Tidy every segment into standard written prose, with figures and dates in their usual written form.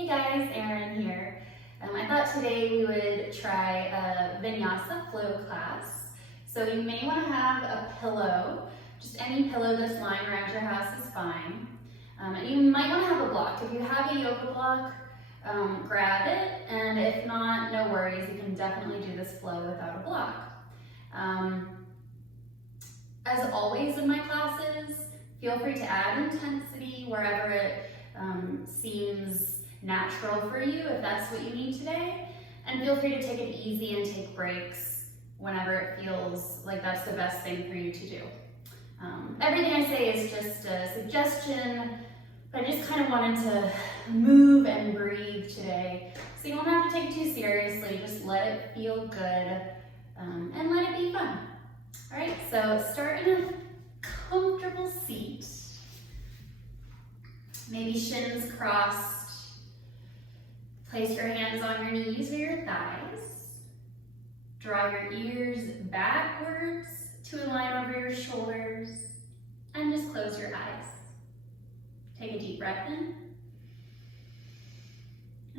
Hey guys, Erin here. I thought today we would try a Vinyasa flow class. So you may want to have a pillow, just any pillow that's lying around your house is fine. And you might want to have a block. If you have a yoga block, grab it, and if not, no worries, you can definitely do this flow without a block. As always in my classes, feel free to add intensity wherever it seems natural for you, if that's what you need today. And feel free to take it easy and take breaks whenever it feels like that's the best thing for you to do. Everything I say is just a suggestion, but I just kind of wanted to move and breathe today. So you don't have to take it too seriously, just let it feel good and let it be fun. All right, so start in a comfortable seat. Maybe shins crossed. Place your hands on your knees or your thighs. Draw your ears backwards to align over your shoulders. And just close your eyes. Take a deep breath in.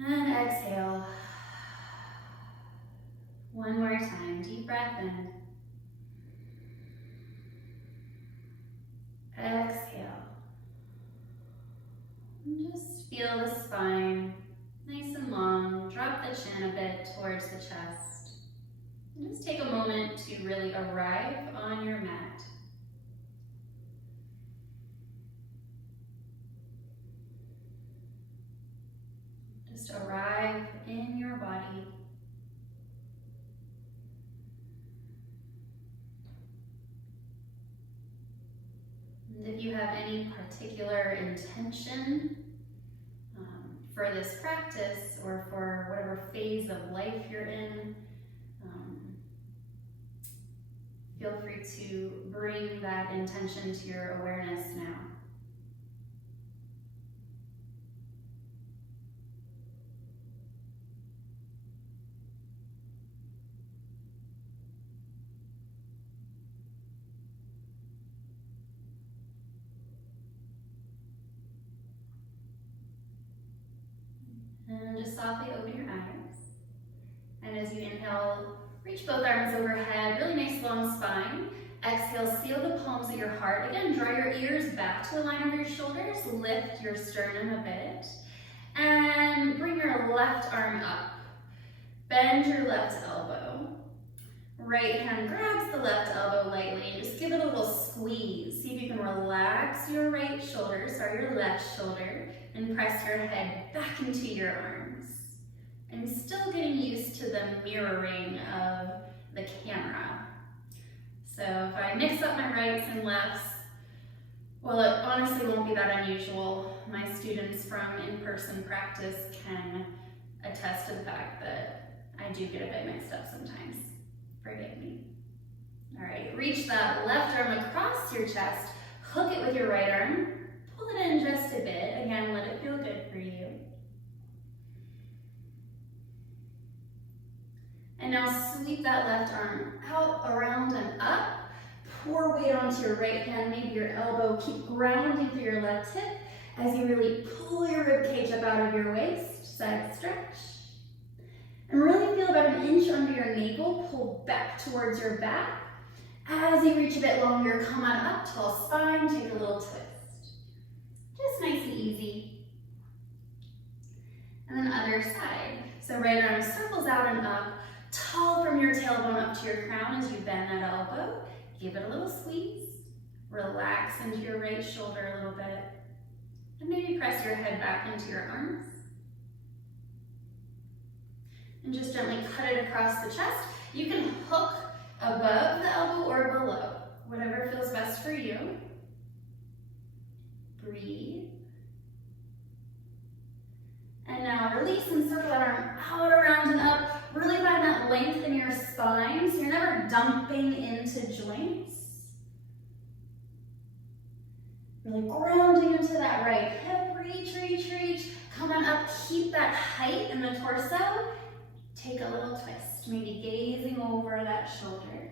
And exhale. One more time, deep breath in. Exhale. And just feel the spine nice and long. Drop the chin a bit towards the chest. And just take a moment to really arrive on your mat. Just arrive in your body. And if you have any particular intention for this practice or for whatever phase of life you're in, feel free to bring that intention to your awareness now. And just softly open your eyes. And as you inhale, reach both arms overhead, really nice long spine. Exhale, seal the palms of your heart. Again, draw your ears back to align over your shoulders. Lift your sternum a bit. And bring your left arm up. Bend your left elbow. Right hand grabs the left elbow lightly and just give it a little squeeze. See if you can relax your right shoulder, sorry, your left shoulder, and press your head back into your arms. I'm still getting used to the mirroring of the camera. So if I mix up my rights and lefts, well, it honestly won't be that unusual. My students from in-person practice can attest to the fact that I do get a bit mixed up sometimes. Forgive me. All right, reach that left arm across your chest, hook it with your right arm, pull it in just a bit. Again, let it feel good for you. And now sweep that left arm out, around, and up. Pour weight onto your right hand, maybe your elbow. Keep grounding through your left hip as you really pull your ribcage up out of your waist, side stretch. And really feel about an inch under your navel, pull back towards your back. As you reach a bit longer, come on up, tall spine, take a little twist. Just nice and easy. And then other side. So right arm circles out and up, tall from your tailbone up to your crown as you bend that elbow. Give it a little squeeze. Relax into your right shoulder a little bit. And maybe press your head back into your arms. And just gently cut it across the chest. You can hook above the elbow or below, whatever feels best for you. Breathe. And now release and circle that arm out, around, and up. Really find that length in your spine so you're never dumping into joints. Really grounding into that right hip. Reach, reach, reach. Come on up. Keep that height in the torso. Take a little twist, maybe gazing over that shoulder.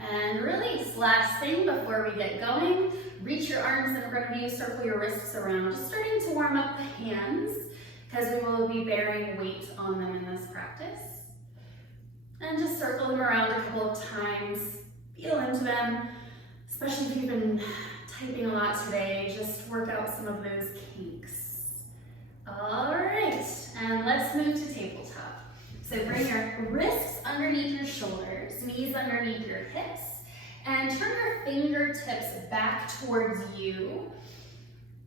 And release. Last thing before we get going, reach your arms in you circle your wrists around, just starting to warm up the hands because we will be bearing weight on them in this practice. And just circle them around a couple of times. Feel into them, especially if you've been typing a lot today. Just work out some of those kinks. All right, and let's move to tabletop. So bring your wrists underneath your shoulders, knees underneath your hips, and turn your fingertips back towards you.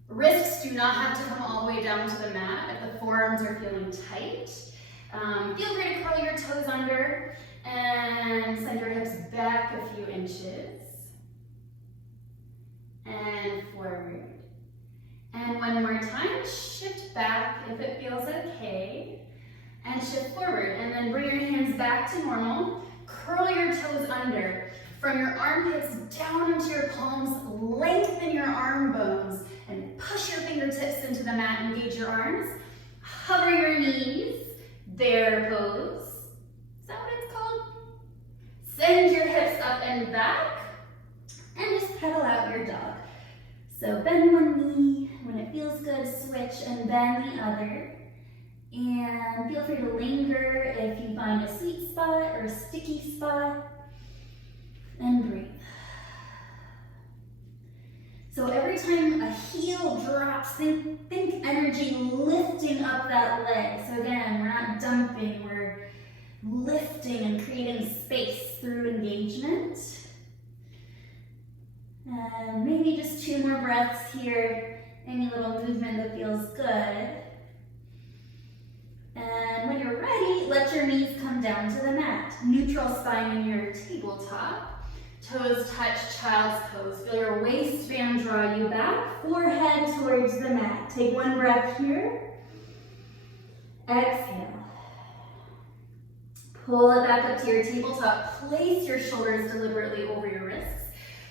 Wrists do not have to come all the way down to the mat if the forearms are feeling tight. Feel free to curl your toes under and send your hips back a few inches. And forward. And one more time, shift back if it feels okay. And shift forward. And then bring your hands back to normal. Curl your toes under. From your armpits down into your palms, lengthen your arm bones and push your fingertips into the mat. Engage your arms. Hover your knees. Bear pose. Is that what it's called? Send your hips up and back. And just pedal out your dog. So bend one knee. When it feels good, switch and bend the other. And feel free to linger if you find a sweet spot or a sticky spot. And breathe. So every time a heel drops, think energy lifting up that leg. So again, we're not dumping, we're lifting and creating space through engagement. And maybe just 2 more breaths here. Any little movement that feels good. And when you're ready, let your knees come down to the mat. Neutral spine in your tabletop. Toes touch child's pose. Feel your waistband draw you back. Forehead towards the mat. Take one breath here. Exhale. Pull it back up to your tabletop. Place your shoulders deliberately over your wrists.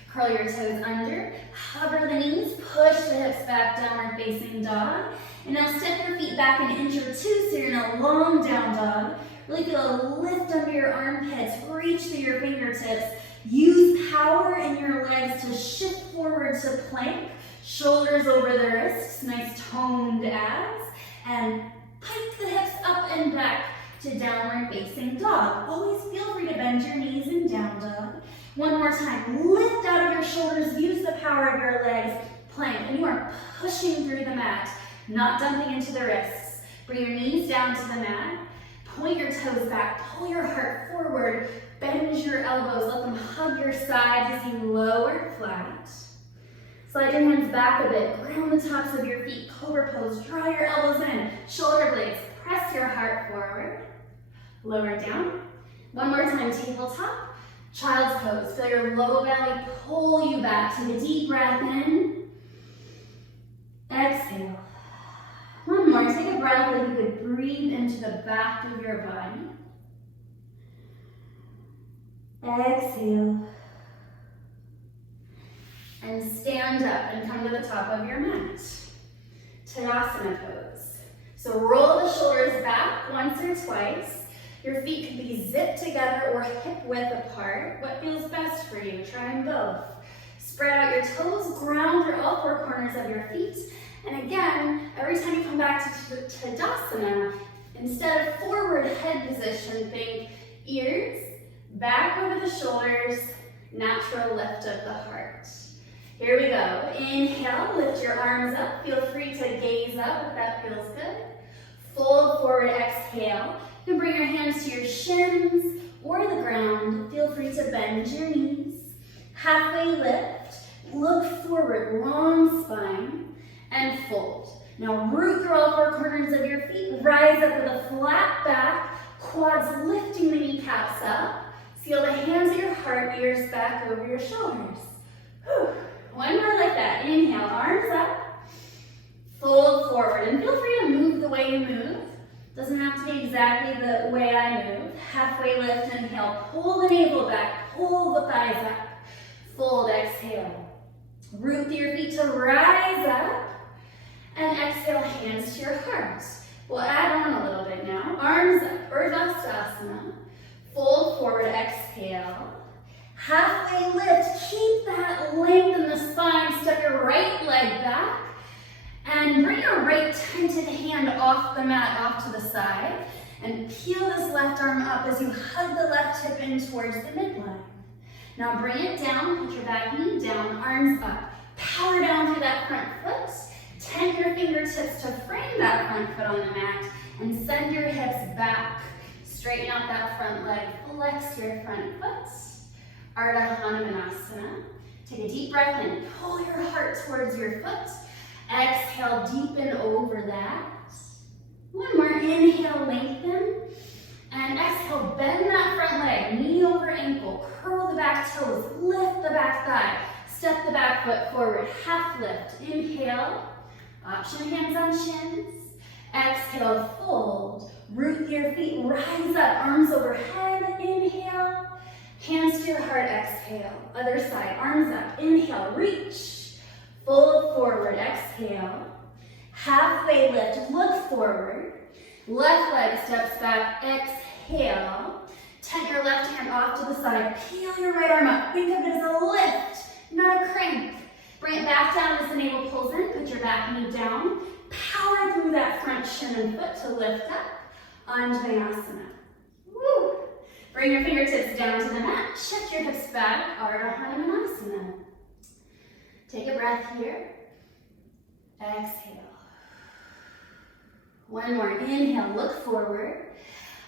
Curl your toes under. Hover the knees. Push the hips back, downward facing dog. And now step your feet back an inch or 2 so you're in a long down dog. Really feel a lift under your armpits. Reach through your fingertips. Use power in your legs to shift forward to plank. Shoulders over the wrists. Nice toned abs. And pike the hips up and back to downward facing dog. Always feel free to bend your knees in down dog. One more time. Lift out of your shoulders. Use the power of your legs. Plank. And you are pushing through the mat. Not dumping into the wrists. Bring your knees down to the mat. Point your toes back. Pull your heart forward. Bend your elbows. Let them hug your sides as you lower flat. Slide your hands back a bit. Ground the tops of your feet. Cobra pose. Draw your elbows in. Shoulder blades. Press your heart forward. Lower down. One more time. Tabletop. Child's pose. Feel your low belly pull you back. Take a deep breath in. Exhale. One more. Take a breath like you could breathe into the back of your body. Exhale. And stand up and come to the top of your mat. Chandrasana pose. So roll the shoulders back once or twice. Your feet can be zipped together or hip width apart. What feels best for you? Try them both. Spread out your toes, ground through all 4 corners of your feet. And again, every time you come back to Tadasana, instead of forward head position, think ears, back over the shoulders, natural lift of the heart. Here we go. Inhale, lift your arms up. Feel free to gaze up if that feels good. Fold forward, exhale. You can bring your hands to your shins or the ground. Feel free to bend your knees. Halfway lift, look forward, long spine. And fold. Now root through all 4 corners of your feet. Rise up with a flat back. Quads lifting the kneecaps up. Feel the hands at your heart, ears back over your shoulders. Whew. One more like that. Inhale, arms up. Fold forward. And feel free to move the way you move. Doesn't have to be exactly the way I move. Halfway lift, inhale. Pull the navel back. Pull the thighs up. Fold, exhale. Root through your feet to rise up. And exhale, hands to your heart. We'll add on a little bit now. Arms up, Ardha. Fold forward, exhale. Halfway lift, keep that length in the spine. Step your right leg leg back. And bring your right tinted hand off the mat, off to the side. And peel this left arm up as you hug the left hip in towards the midline. Now bring it down, put your back knee down, arms up. Power down through that front foot. Tent your fingertips to frame that front foot on the mat. And send your hips back. Straighten out that front leg. Flex your front foot. Ardha Hanumanasana. Take a deep breath in. Pull your heart towards your foot. Exhale, deepen over that. One more, inhale, lengthen. And exhale, bend that front leg, knee over ankle, curl the back toes, lift the back thigh, step the back foot forward, half lift. Inhale, option hands on shins. Exhale, fold. Root your feet, rise up, arms overhead. Inhale, hands to your heart, exhale. Other side, arms up, inhale, reach. Fold forward, exhale. Halfway lift, look forward. Left leg steps back, exhale. Tent your left hand off to the side. Peel your right arm up. Think of it as a lift, not a crank. Bring it back down as the navel pulls in. Put your back knee down. Power through that front shin and foot to lift up. Untitled. Woo! Bring your fingertips down to the mat. Shift your hips back. Ardha Hanumanasana. Take a breath here. Exhale. One more. Inhale, look forward.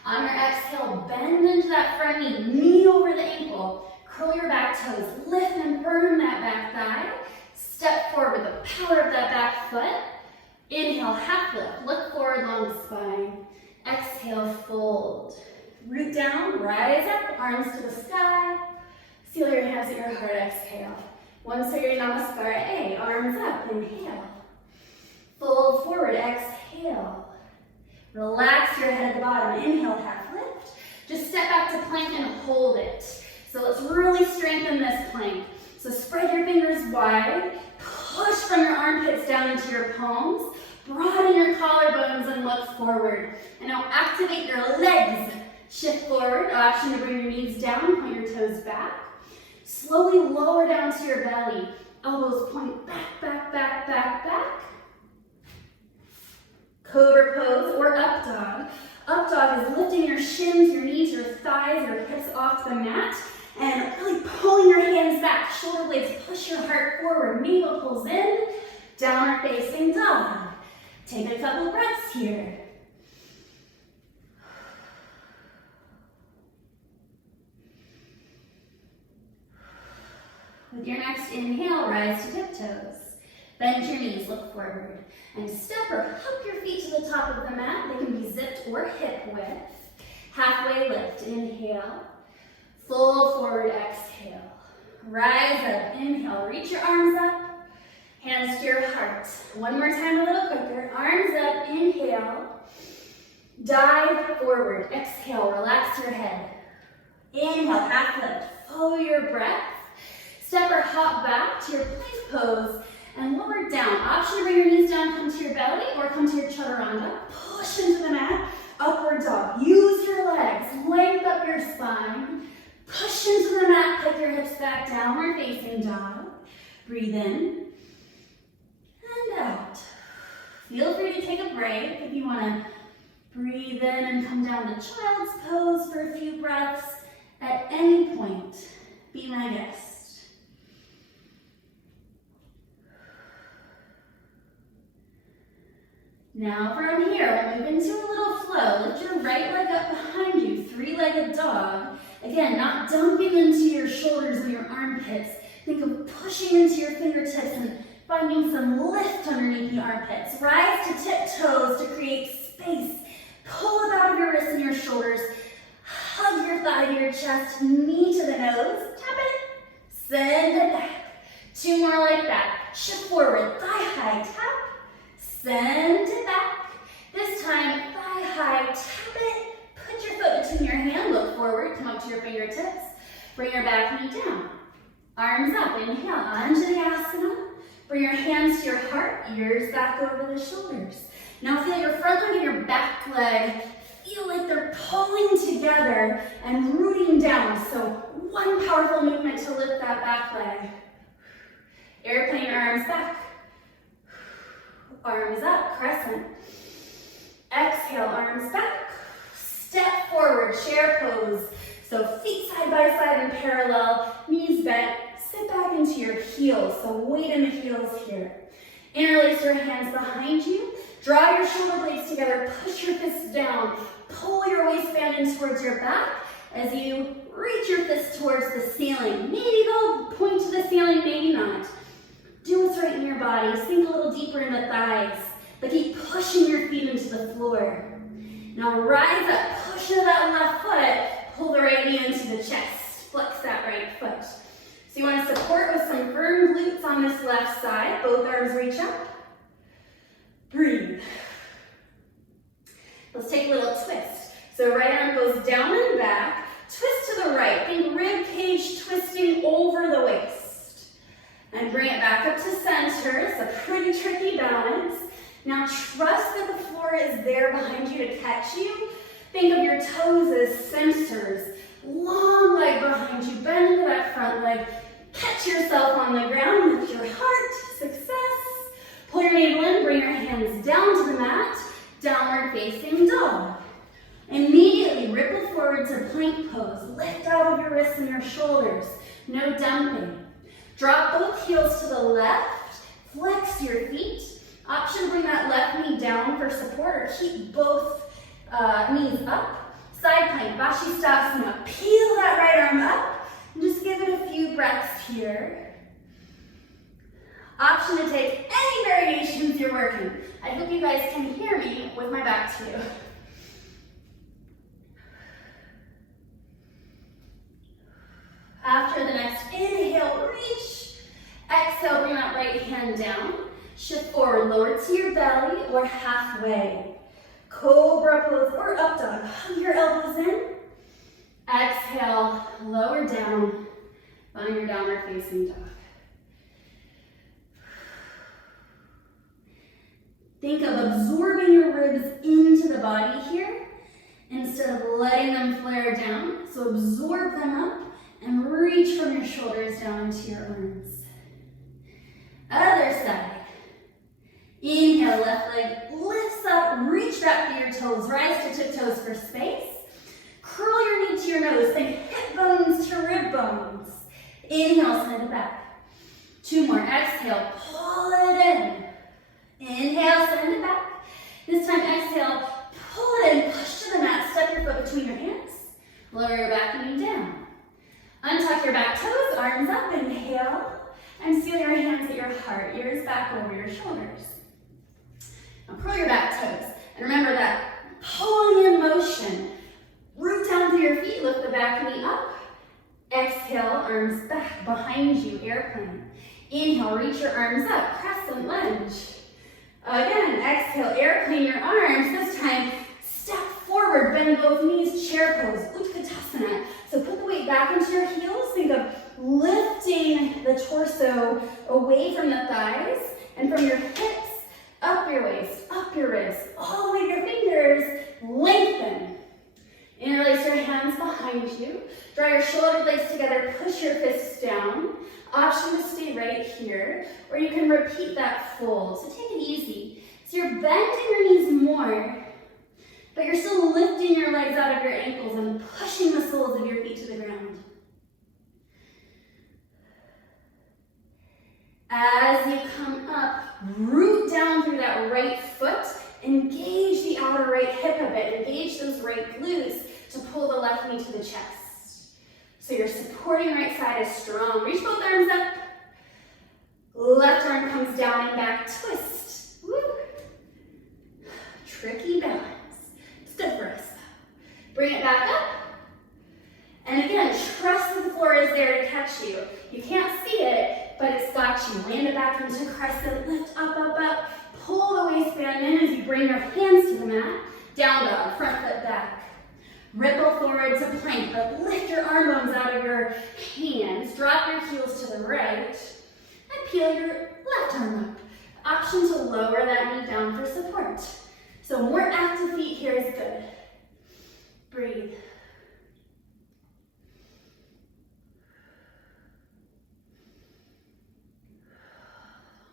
On your exhale, bend into that front knee. Knee over the ankle. Curl your back toes. Lift and firm that back thigh. Step forward with the power of that back foot. Inhale, half lift. Look forward, long spine. Exhale, fold. Root down, rise up, arms to the sky. Seal your hands at your heart, exhale. One side, Namaskara A, arms up, inhale. Fold forward, exhale. Relax your head at the bottom, inhale, half lift. Just step back to plank and hold it. So let's really strengthen this plank. So spread your fingers wide, push from your armpits down into your palms, broaden your collarbones and look forward. And now activate your legs. Shift forward, option to bring your knees down, point your toes back. Slowly lower down to your belly. Elbows point back, back, back, back, back. Cobra Pose or Up Dog. Up Dog is lifting your shins, your knees, your thighs, your hips off the mat. And really pulling your hands back. Shoulder blades push your heart forward. Navel pulls in. Downward facing dog. Take a couple of breaths here. With your next inhale, rise to tiptoes. Bend your knees, look forward. And step or hook your feet to the top of the mat. They can be zipped or hip width. Halfway lift, inhale. Fold forward, exhale. Rise up, inhale, reach your arms up. Hands to your heart. One more time, a little quicker. Arms up, inhale. Dive forward, exhale, relax your head. Inhale, half lift, follow your breath. Step or hop back to your plank pose and lower down. Option to bring your knees down, come to your belly, or come to your chaturanga. Push into the mat, upward dog. Use your legs, length up your spine. Push into the mat, put your hips back, downward facing dog. Breathe in and out. Feel free to take a break if you want to breathe in and come down to child's pose for a few breaths. At any point, be my guest. Now from here, we'll move into a little flow. Lift your right leg up behind you, three-legged dog. Again, not dumping into your shoulders and your armpits. Think of pushing into your fingertips and finding some lift underneath the armpits. Rise to tiptoes to create space. Pull it out of your wrists and your shoulders. Hug your thigh to your chest, knee to the nose. Tap it. Send it back. Two more like that. Shift forward, thigh high, tap. Send it back. This time, thigh high, tap it. Put your foot between your hand, look forward, come up to your fingertips. Bring your back knee down. Arms up, inhale, Anjaneyasana. Bring your hands to your heart, ears back over the shoulders. Now feel your front leg and your back leg feel like they're pulling together and rooting down. So one powerful movement to lift that back leg. Airplane arms back. arms up, crescent. Exhale, arms back. Step forward, chair pose. So feet side by side in parallel, knees bent. Sit back into your heels, so weight in the heels here. Interlace your hands behind you. Draw your shoulder blades together, push your fists down. Pull your waistband in towards your back as you reach your fists towards the ceiling. Maybe they'll point to the ceiling, maybe not. Do what's right in your body. Sink a little deeper in the thighs, but keep pushing your feet into the floor. Now rise up, push to that left foot, pull the right knee into the chest, flex that right foot. So you want to support with some firm glutes on this left side, both arms reach up. Breathe. Let's take a little twist. So right arm goes down and back, twist to the right, think rib cage twisting over the waist. And bring it back up to center. It's a pretty tricky balance. Now trust that the floor is there behind you to catch you. Think of your toes as centers. Long leg behind you, bend into that front leg. Catch yourself on the ground, lift your heart, success. Pull your navel in, bring your hands down to the mat, downward facing dog. Immediately ripple forward to plank pose. Lift out of your wrists and your shoulders, no dumping. Drop both heels to the left, flex your feet. Option to bring that left knee down for support or keep both knees up. Side plank, Vashisthasana. Peel that right arm up and just give it a few breaths here. Option to take any variations you're working. I hope you guys can hear me with my back to you. After the next inhale, reach. Exhale, bring that right hand down. Shift forward, lower to your belly or halfway. Cobra pose or up dog. Hug your elbows in. Exhale, lower down. Find your downward facing dog. Think of absorbing your ribs into the body here instead of letting them flare down. So absorb them up and reach from your shoulders down into your arms. Other side. Inhale, left leg lifts up, reach back to your toes, rise to tiptoes for space. Curl your knee to your nose, think hip bones to rib bones. Inhale, send it back. Two more, exhale, pull it in. Inhale, send it back. This time, exhale, pull it in, push to the mat, step your foot between your hands. Lower your back knee down. Untuck your back toes, arms up, inhale. And seal your hands at your heart, ears back over your shoulders. Now curl your back toes. And remember that pulling in motion. Root down through your feet, lift the back knee up. Exhale, arms back behind you, airplane. Inhale, reach your arms up, crescent lunge. Again, exhale, airplane your arms. This time, step forward, bend both knees, chair pose, Utkatasana. So put the weight back into your heels. Think of lifting the torso away from the thighs and from your hips, up your waist, up your wrists, all the way to your fingers, lengthen. Interlace your hands behind you. Draw your shoulder blades together, push your fists down. Option to stay right here, or you can repeat that fold. So take it easy. So you're bending your knees more, but you're still lifting your legs out of your ankles and pushing the soles of your feet to the ground. As you come up, root down through that right foot, engage the outer right hip a bit, engage those right glutes to pull the left knee to the chest. So your supporting right side is strong. Reach both arms up. Left arm comes down and back, twist. Woo. Tricky balance. It's good for us. Bring it back up. And again, trust that the floor is there to catch you. You can't see it, but it's got you. Land it back into crescent, lift up, up, up. Pull the waistband in as you bring your hands to the mat. Down dog, front foot back. Ripple forward to plank, but lift your arm bones out of your hands. Drop your heels to the right. And peel your left arm up. Option to lower that knee down for support. So more active feet here is good. Breathe.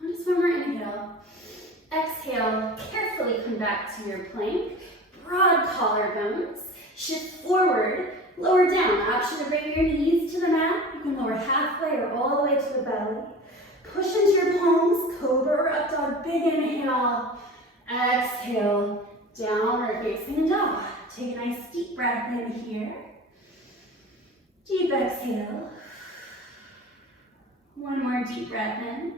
Just one more inhale. Exhale, carefully come back to your plank. Broad collarbones. Shift forward, lower down. Option to bring your knees to the mat. You can lower halfway or all the way to the belly. Push into your palms, cobra or up dog. Big inhale. Exhale, downward facing dog. Take a nice deep breath in here. Deep exhale. One more deep breath in.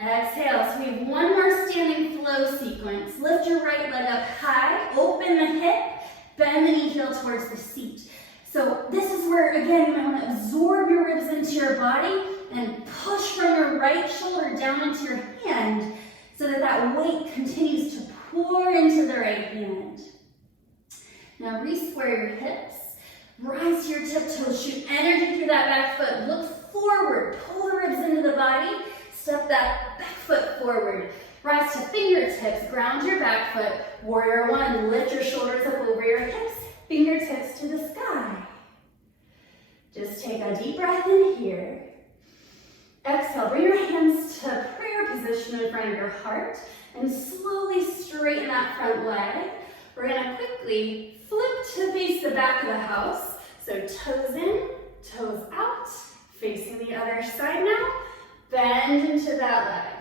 Exhale. So we have one more standing flow sequence. Lift your right leg up high, open the hip, bend the knee heel towards the seat. So this is where, again, you want to absorb your ribs into your body and push from your right shoulder down into your hand so that that weight continues to pour into the right hand. Now re-square your hips, rise to your tiptoes, shoot energy through that back foot, look forward, pull the ribs into the body, step that back foot forward. Rise to fingertips, ground your back foot. Warrior one, lift your shoulders up over your hips, fingertips to the sky. Just take a deep breath in here. Exhale, bring your hands to prayer position in front of your heart and slowly straighten that front leg. We're gonna quickly flip to face the back of the house. So toes in, toes out, facing the other side now. Bend into that leg.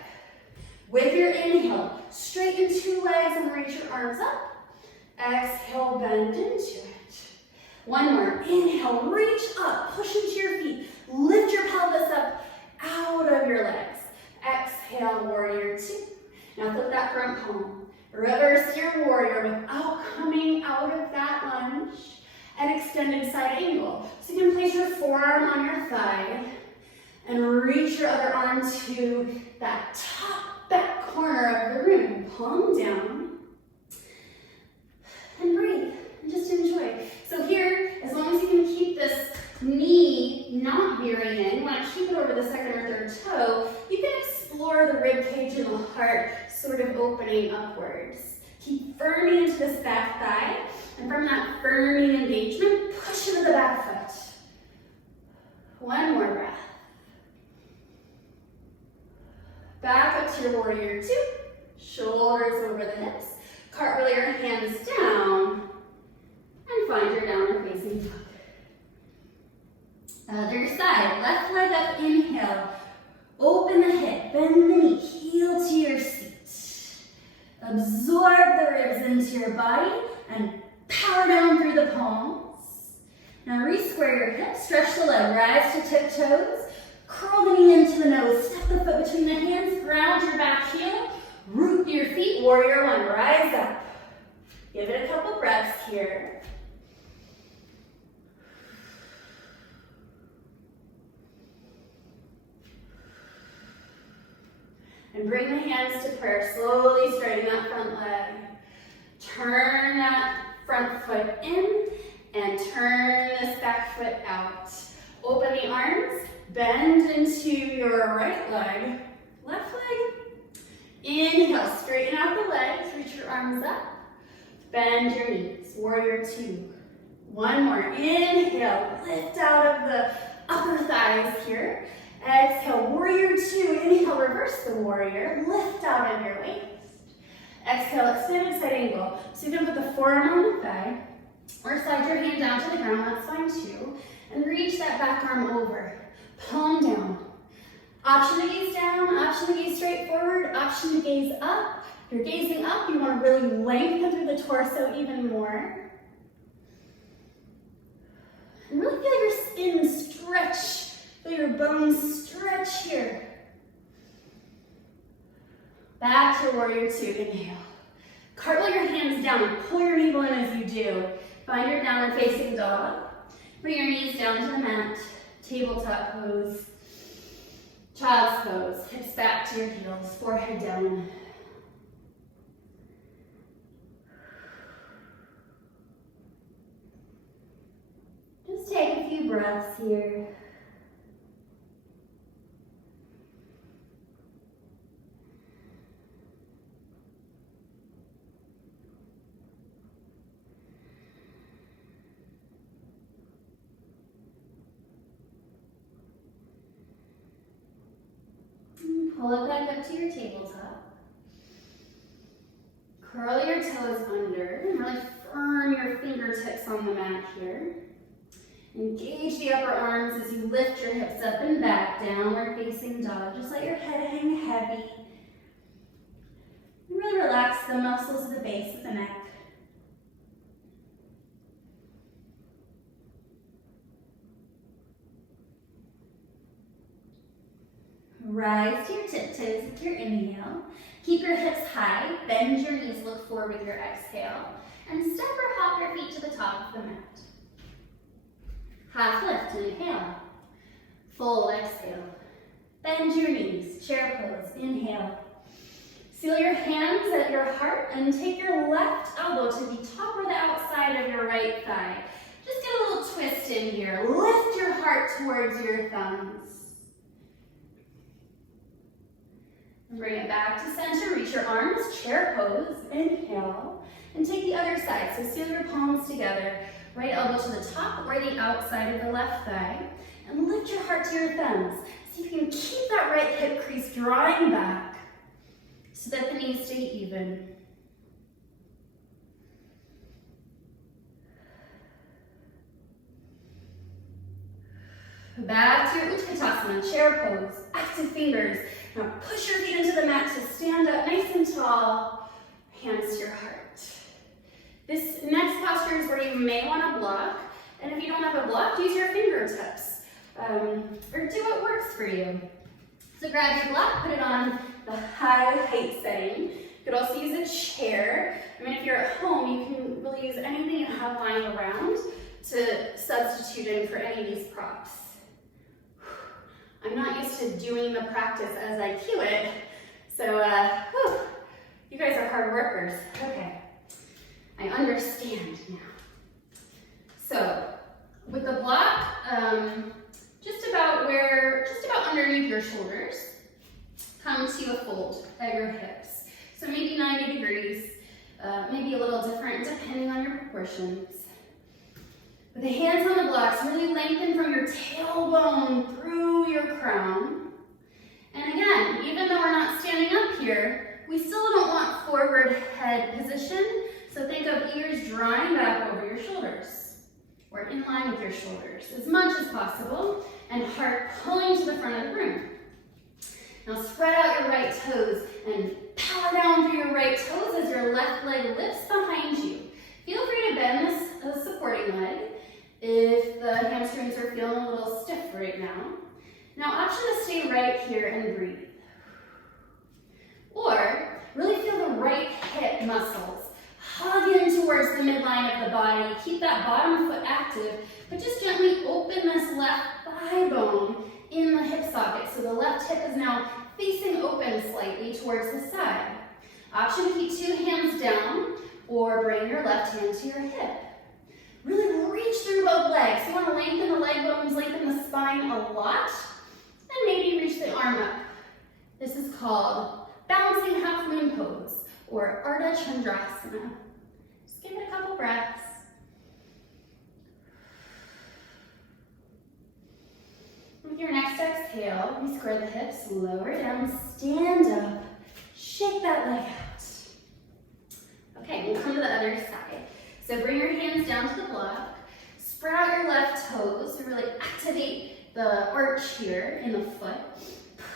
With your inhale, straighten two legs and reach your arms up. Exhale, bend into it. One more. Inhale, reach up, push into your feet. Lift your pelvis up out of your legs. Exhale, warrior two. Now flip that front palm. Reverse your warrior without coming out of that lunge. And extended side angle. So you can place your forearm on your thigh and reach your other arm to that top back corner of the room. Palm down. And breathe. And just enjoy. So here, as long as you can keep this knee not veering in, you want to keep it over the second or third toe, you can explore the rib cage and the heart sort of opening upwards. Keep firming into this back thigh, and from that firming engagement, push into the back foot. One more breath. Back up to your warrior two, shoulders over the hips, cartwheel your hands down, and find your downward facing dog. Other side, left leg up, inhale, open the hip, bend the knee, heel to your seat. Absorb the ribs into your body and power down through the palms. Now re-square your hips, stretch the leg, rise to tiptoes, curl the knee into the nose, step the foot between the hands, ground your back heel, root your feet, warrior one, rise up. Give it a couple breaths here. And bring the hands to prayer, slowly straighten that front leg. Turn that front foot in and turn this back foot out. Open the arms, bend into your right leg, left leg. Inhale, straighten out the legs, reach your arms up. Bend your knees, warrior two. One more, inhale, lift out of the upper thighs here. Exhale, warrior two. Inhale, reverse the warrior. Lift out of your waist. Exhale, extended side angle. So you can put the forearm on the thigh or slide your hand down to the ground, that's fine too. And reach that back arm over. Palm down. Option to gaze down, option to gaze straight forward, option to gaze up. If you're gazing up, you want to really lengthen through the torso even more. And really feel your skin stretch. Feel your bones stretch here. Back to warrior two, inhale. Cartwheel your hands down and pull your navel in as you do. Find your downward facing dog. Bring your knees down to the mat. Tabletop pose. Child's pose. Hips back to your heels, forehead down. Just take a few breaths here. Pull it back up to your tabletop. Curl your toes under and really firm your fingertips on the mat here. Engage the upper arms as you lift your hips up and back, downward facing dog. Just let your head hang heavy. And really relax the muscles of the base of the neck. Rise to your tiptoes with your inhale. Keep your hips high, bend your knees, look forward with your exhale, and step or hop your feet to the top of the mat. Half lift, inhale. Full exhale. Bend your knees, chair pose, inhale. Seal your hands at your heart and take your left elbow to the top or the outside of your right thigh. Just get a little twist in here. Lift your heart towards your thumbs. And bring it back to center. Reach your arms, chair pose, inhale. And take the other side. So seal your palms together. Right elbow to the top or the outside of the left thigh. And lift your heart to your thumbs. See if you can keep that right hip crease drawing back so that the knees stay even. Back to your Utkatasana, chair pose, active fingers. Now push your feet into the mat to stand up nice and tall, hands to your heart. This next posture is where you may want to block, and if you don't have a block, use your fingertips, or do what works for you. So grab your block, put it on the high height setting. You could also use a chair. I mean, if you're at home, you can really use anything you have lying around to substitute in for any of these props. I'm not used to doing the practice as I cue it, so you guys are hard workers. Okay, I understand now. So with the block, just about underneath your shoulders, come to a fold at your hips. So maybe 90 degrees, maybe a little different depending on your proportions. With the hands on the blocks, really lengthen from your tailbone through your crown. And again, even though we're not standing up here, we still don't want forward head position. So think of ears drawing back over your shoulders, or in line with your shoulders as much as possible, and heart pulling to the front of the room. Now spread out your right toes and power down through your right toes as your left leg lifts behind you. Feel free to bend this supporting leg if the hamstrings are feeling a little stiff right now. Now option to stay right here and breathe. Or really feel the right hip muscles hug in towards the midline of the body. Keep that bottom foot active, but just gently open this left thigh bone in the hip socket. So the left hip is now facing open slightly towards the side. Option to keep two hands down or bring your left hand to your hip. Really reach through both legs. You want to lengthen the leg bones, lengthen the spine a lot, and maybe reach the arm up. This is called balancing Halfmoon pose or Ardha Chandrasana. Just give it a couple breaths. With your next exhale, we square the hips, lower down, stand up, shake that leg out. Okay, we'll come to the other side. So bring your hands down to the block, spread out your left toes to really activate the arch here in the foot.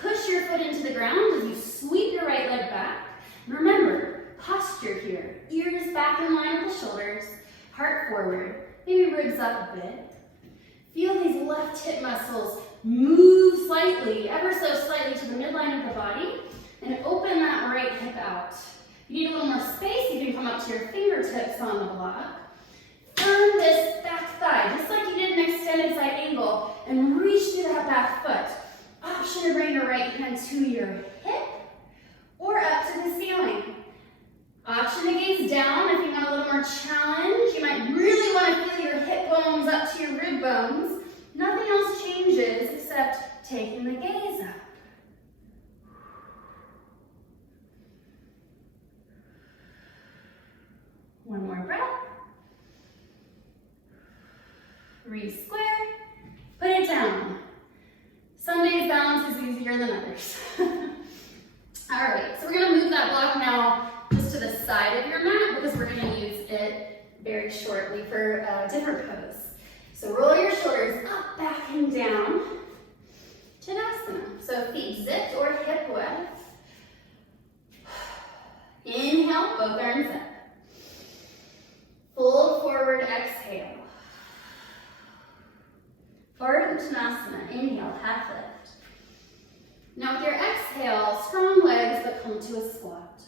Push your foot into the ground as you sweep your right leg back. And remember, posture here, ears back in line with the shoulders, heart forward, maybe ribs up a bit. Feel these left hip muscles move slightly, ever so slightly to the midline of the body, and open that right hip out. If you need a little more space, you can come up to your fingertips on the block. Firm this back thigh, just like you did an extended side angle, and reach through that back foot. Option to bring your right hand to your hip or up to the ceiling. Option to gaze down if you want a little more challenge. You might really want to feel your hip bones up to your rib bones. Nothing else changes except taking the gaze up. One more breath. Re-square. Put it down. Some days balance is easier than others. All right, so we're going to move that block now just to the side of your shortly for a different pose. So roll your shoulders up, back, and down. Chandrasana. So feet zipped or hip width. Inhale, both arms up. Fold forward, exhale. Forward Uttanasana, inhale, half lift. Now with your exhale, strong legs, but come to a squat.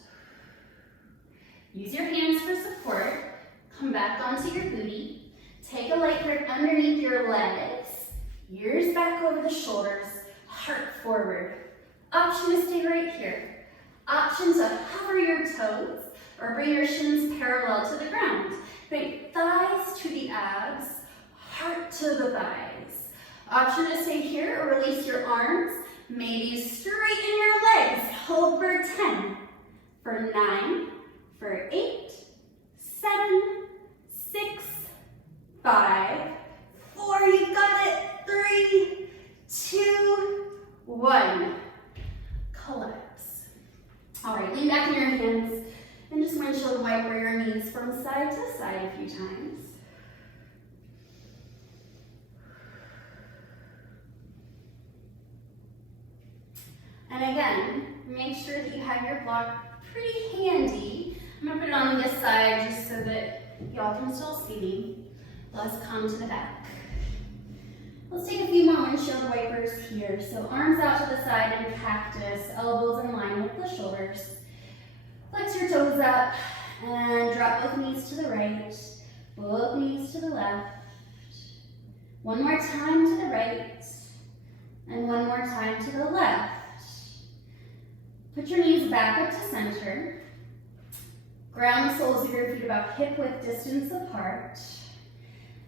Use your hands for support. Come back onto your booty. Take a light grip underneath your legs. Ears back over the shoulders, heart forward. Option to stay right here. Option to hover your toes or bring your shins parallel to the ground. Bring thighs to the abs, heart to the thighs. Option to stay here or release your arms. Maybe straighten your legs. Hold for 10, for 9, for 8, 7, 6, 5, 4, you got it. 3, 2, 1. Collapse. All right, lean back in your hands and just windshield wiper your knees from side to side a few times. And again, make sure that you have your block pretty handy. I'm gonna put it on this side just so that y'all can still see me. Let's come to the back. Let's take a few more windshield wipers here. So arms out to the side in cactus, elbows in line with the shoulders. Flex your toes up and drop both knees to the right, both knees to the left. One more time to the right, and one more time to the left. Put your knees back up to center. Ground the soles of your feet about hip width distance apart.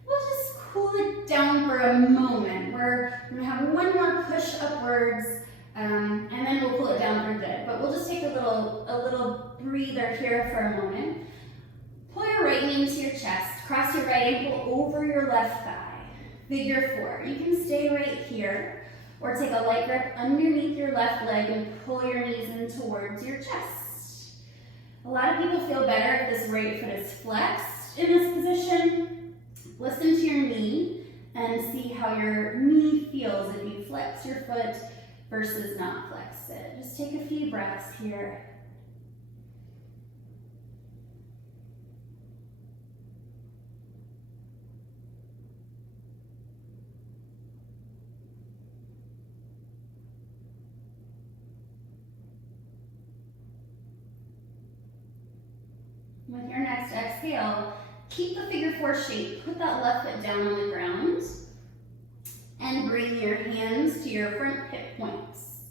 We'll just cool it down for a moment. We're gonna have one more push upwards, and then we'll pull it down for good. But we'll just take a little breather here for a moment. Pull your right knee into your chest. Cross your right ankle over your left thigh. Figure 4. You can stay right here, or take a light grip underneath your left leg and pull your knees in towards your chest. A lot of people feel better if this right foot is flexed in this position. Listen to your knee and see how your knee feels if you flex your foot versus not flex it. Just take a few breaths here. With your next exhale, keep the figure 4 shape. Put that left foot down on the ground and bring your hands to your front hip points.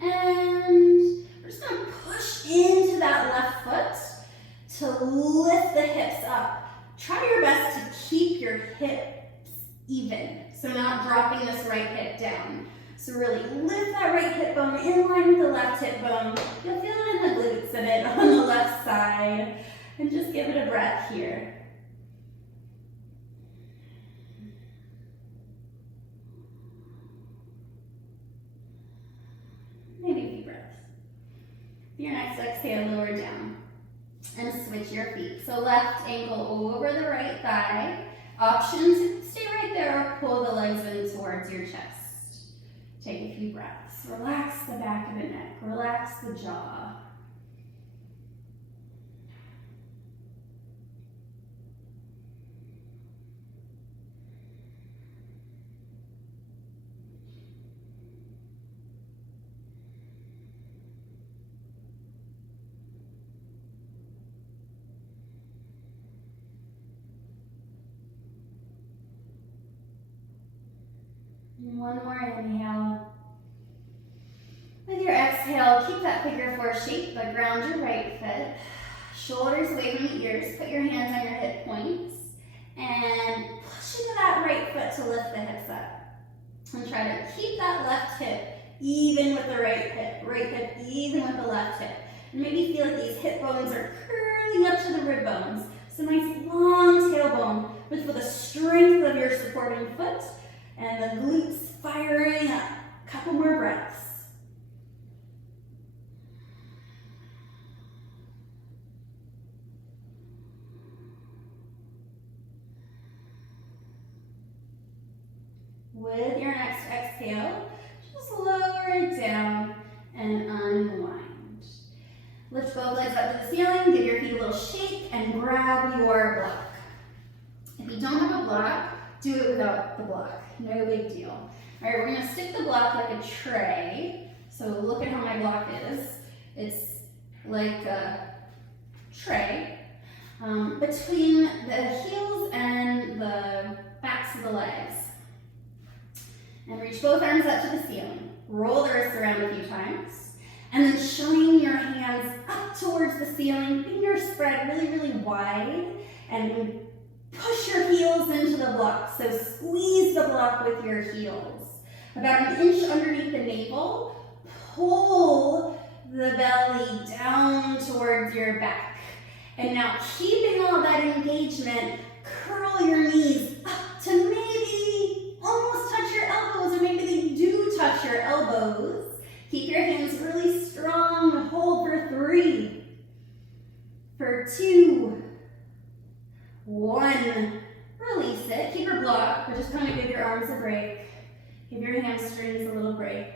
And we're just gonna push into that left foot to lift the hips up. Try your best to keep your hips even, so not dropping this right hip down. So really lift that right hip bone in line with the left hip bone. You'll feel it in the glutes a bit on the left side. And just give it a breath here. Maybe a few breaths. Your next exhale, lower down. And switch your feet. So left ankle over the right thigh. Option to stay right there or pull the legs in towards your chest. Take a few breaths. Relax the back of the neck. Relax the jaw. And one more inhale. With your exhale, keep that figure 4 shape, but ground your right foot. Shoulders away from the ears. Put your hands on your hip points. And push into that right foot to lift the hips up. And try to keep that left hip even with the right hip even with the left hip. And maybe feel like these hip bones are curling up to the rib bones. So nice long tailbone with the strength of your supporting foot and the glutes firing up. Couple more breaths. With your next exhale, just lower it down and unwind. Lift both legs up to the ceiling, give your feet a little shake, and grab your block. If you don't have a block, do it without the block. No big deal. All right, we're gonna stick the block like a tray. So look at how my block is. It's like a tray between the heels and the backs of the legs. And reach both arms up to the ceiling. Roll the wrists around a few times. And then shine your hands up towards the ceiling. Fingers spread really, really wide. And push your heels into the block. So squeeze the block with your heels. About an inch underneath the navel. Pull the belly down towards your back. And now keeping all that engagement, curl your knees up to maybe almost touch your elbows, or maybe they do touch your elbows. Keep your hands really strong. Hold for 3, for 2, 1. Release it. Keep your block, but just kind of give your arms a break. Give your hamstrings a little break.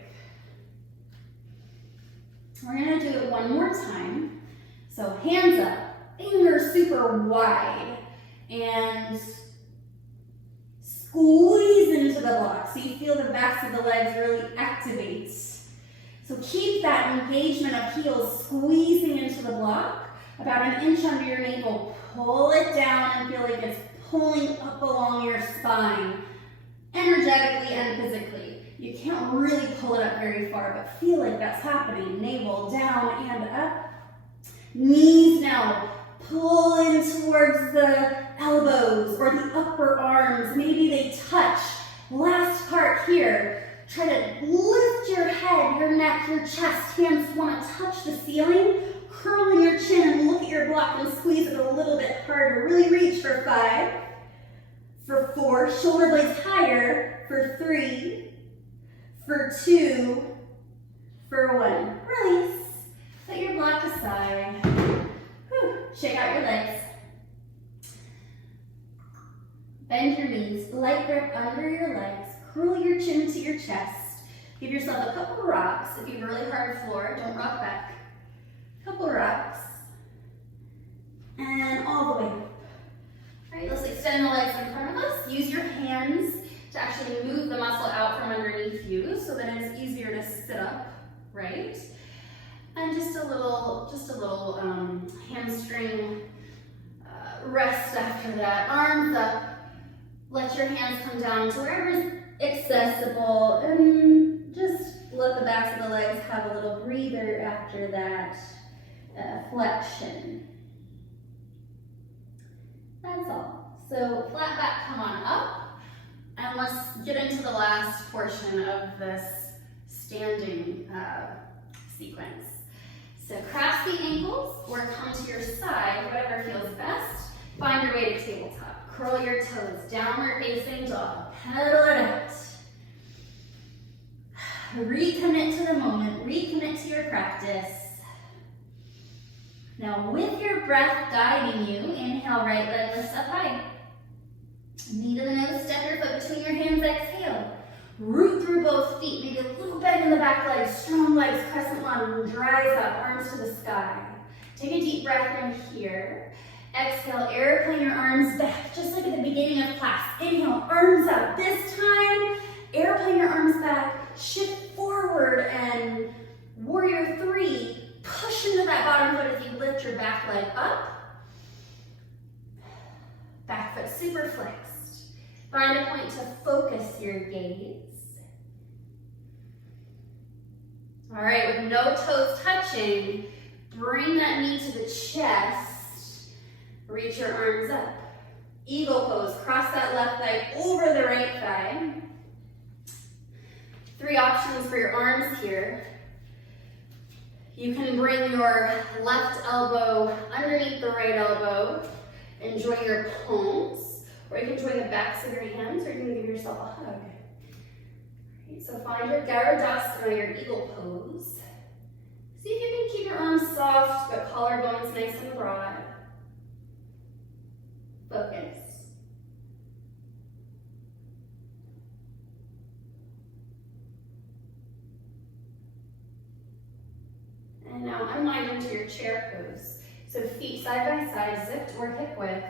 We're going to do it one more time. So hands up, fingers super wide, and squeeze into the block so you feel the backs of the legs really activate. So keep that engagement of heels squeezing into the block. About an inch under your navel, pull it down and feel like it's pulling up along your spine, energetically and physically. You can't really pull it up very far, but feel like that's happening. Navel down and up. Knees now pull in towards the elbows or the upper arms. Maybe they touch. Last part here. Try to lift your head, your neck, your chest. Hands want to touch the ceiling. Curling your chin and look at your block and squeeze it a little bit harder. Really reach for 5, for 4, shoulder blades higher, for 3, for 2, for 1. Release. Put your block aside. Whew. Shake out your legs. Bend your knees. Light grip under your legs. Curl your chin to your chest. Give yourself a couple rocks. If you have a really hard floor, don't rock back. Couple rocks. And all the way up. All right, let's extend the legs in front of us. Use your hands to actually move the muscle out from underneath you so that it's easier to sit up, right? And just a little hamstring rest after that. Arms up. Let your hands come down to wherever's accessible, and just let the backs of the legs have a little breather after that flexion. That's all. So flat back, come on up, and let's get into the last portion of this standing sequence. So cross the ankles or come to your side, whatever feels best. Find your way to tabletop. Curl your toes, downward facing dog. Pedal it out. Recommit to the moment, recommit to your practice. Now with your breath guiding you, inhale, right leg lifts up high. Knee to the nose, step your foot between your hands, exhale. Root through both feet, maybe a little bend in the back legs, strong legs, crescent lunge, rise up, arms to the sky. Take a deep breath in here. Exhale, airplane your arms back, just like at the beginning of class. Inhale, arms up. This time, airplane your arms back, shift forward, and warrior 3. Push into that bottom foot as you lift your back leg up. Back foot super flexed. Find a point to focus your gaze. All right, with no toes touching, bring that knee to the chest. Reach your arms up. Eagle pose, cross that left leg over the right thigh. 3 options for your arms here. You can bring your left elbow underneath the right elbow and join your palms, or you can join the backs of your hands, or you can give yourself a hug. Right, so find your Garudasana, your eagle pose. See if you can keep your arms soft, but collarbones nice and broad. Focus. And now unwind into your chair pose. So feet side by side, zipped or hip width.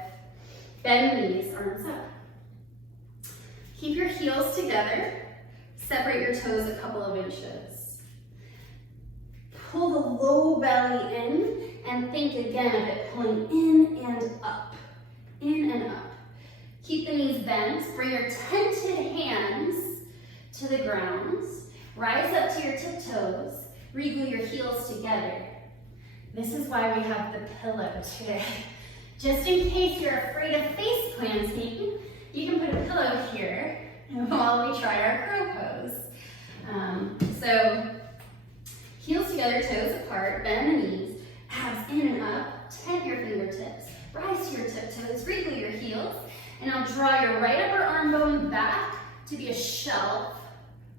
Bend knees, arms up. Keep your heels together. Separate your toes a couple of inches. Pull the low belly in and think again of it pulling in and up. In and up. Keep the knees bent. Bring your tented hands to the ground. Rise up to your tiptoes. Reglue your heels together. This is why we have the pillow today. Just in case you're afraid of face planting, you can put a pillow here while we try our crow pose. So heels together, toes apart, bend the knees, abs in and up, tent your fingertips, rise to your tiptoes, wriggle your heels, and now draw your right upper arm bone back to be a shelf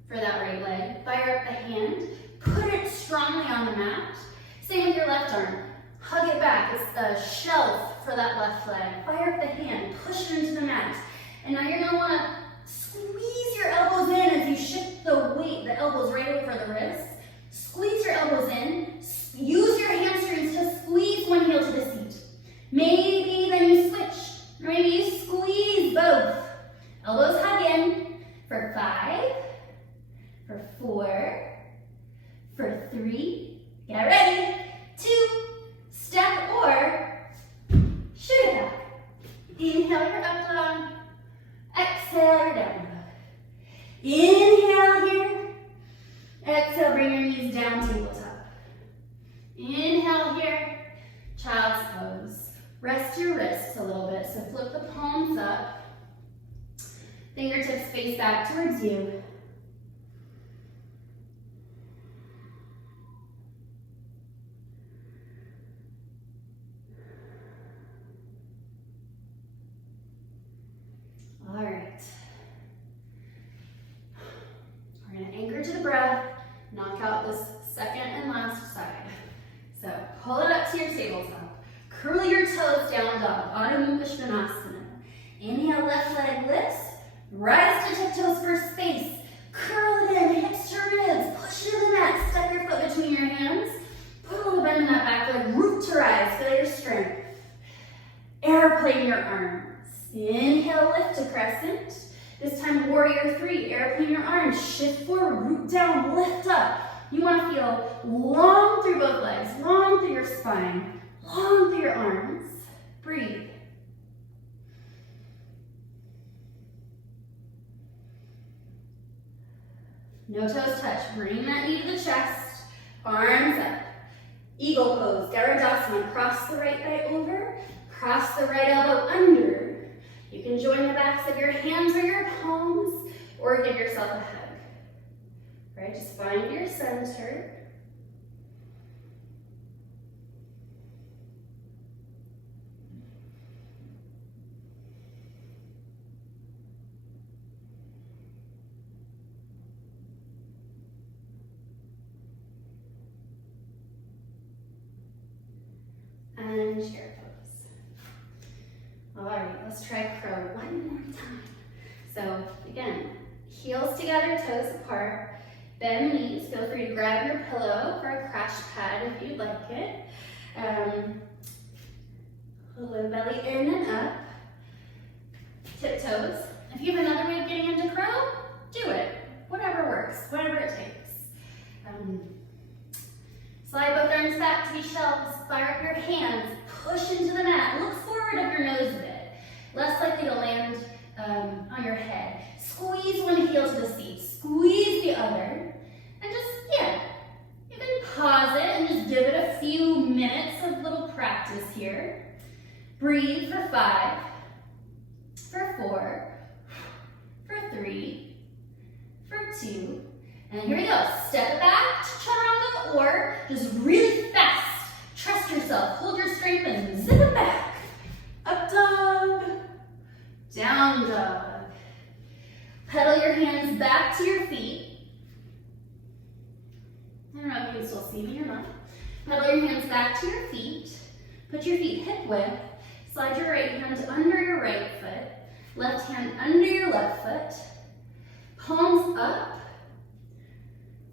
for that right leg. Fire up the hand, put it strongly on the mat. Same with your left arm. Hug it back, it's the shelf for that left leg. Fire up the hand, push it into the mat. And now you're gonna wanna squeeze your elbows in as you shift the weight, the elbows right over the wrists. Squeeze your elbows in. Use your hamstrings to squeeze one heel to the seat. Maybe then you switch. Or maybe you squeeze both. Elbows hug in for 5, for 4, for 3. Get ready. 2, step or shoot it back. Inhale your up dog. Exhale your down dog. Inhale here. Exhale, bring your knees down, tabletop. Inhale here, child's pose. Rest your wrists a little bit, so flip the palms up. Fingertips face back towards you. All right. We're gonna anchor to the breath, knock out this second and last side. So pull it up to your tabletop. Curl your toes down dog, Ardha Venasana. Inhale, left leg lifts. Rise to tiptoes for space. Curl it in, hips to ribs. Push it to the mat. Step your foot between your hands. Put a little bend in that back leg. Root to rise. Feel your strength. Airplane your arms. Inhale, lift to crescent. This time, warrior 3. Airplane your arms. Shift forward. Root down. Lift up. You want to feel long through both legs. Long through your spine. Long through your arms. Breathe. No toes touch. Bring that knee to the chest. Arms up. Eagle pose. Chandrasana. Cross the right thigh over. Cross the right elbow under. You can join the backs of your hands or your palms, or give yourself a hug. Right? Just find your center. And chair pose. All right, let's try crow one more time. So again, heels together, toes apart. Bend knees. Feel free to grab your pillow for a crash pad if you'd like it. Low belly in and up. Tiptoes. If you have another way of getting into crow, do it. Whatever works, whatever it takes. Slide both arms back to be shelves. Fire up your hands. Push into the mat. Look forward of your nose a bit. Less likely to land on your head. Squeeze one heel to the seat. Squeeze the other. And just, you can pause it and just give it a few minutes of little practice here. Breathe for 5, for 4, for 3, for 2. And here we go. Step back to chaturanga or just really fast. Trust yourself. Hold your strength and zip it back. Up dog. Down dog. Pedal your hands back to your feet. I don't know if you can still see me or not. Pedal your hands back to your feet. Put your feet hip width. Slide your right hand under your right foot. Left hand under your left foot. Palms up.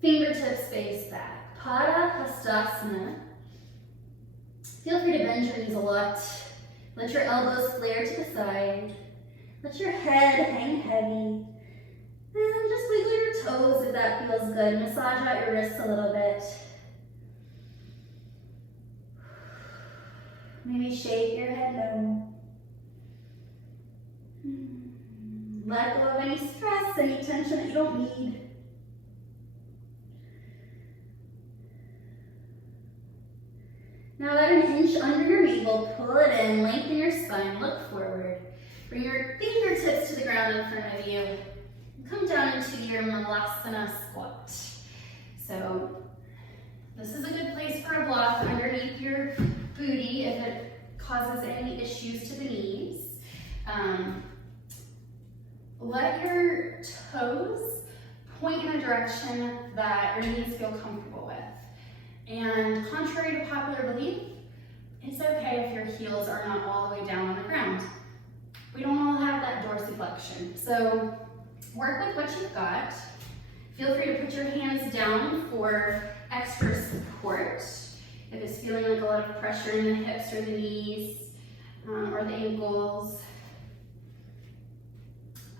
Fingertips face back. Hastasana. Feel free to bend your knees a lot. Let your elbows flare to the side. Let your head hang heavy. And just wiggle your toes if that feels good. Massage out your wrists a little bit. Maybe shake your head no. Let go of any stress, any tension that you don't need. Now let an inch under your navel, pull it in, lengthen your spine, look forward. Bring your fingertips to the ground in front of you. Come down into your Malasana squat. So this is a good place for a block underneath your booty if it causes any issues to the knees. Let your toes point in a direction that your knees feel comfortable with. And contrary to popular belief, it's okay if your heels are not all the way down on the ground. We don't all have that dorsiflexion. So work with what you've got. Feel free to put your hands down for extra support. If it's feeling like a lot of pressure in the hips or the knees or the ankles.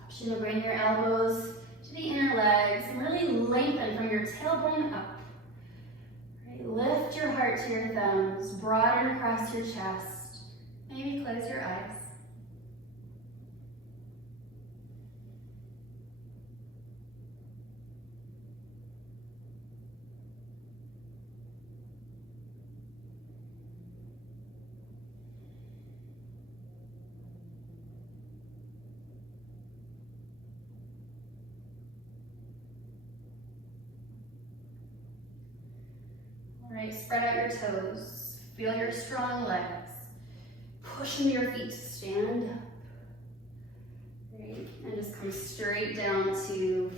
Option to bring your elbows to the inner legs and really lengthen from your tailbone up. Lift your heart to your thumbs, broaden across your chest. Maybe close your eyes. Alright, spread out your toes. Feel your strong legs. Push into your feet to stand up. Right, and just come straight down to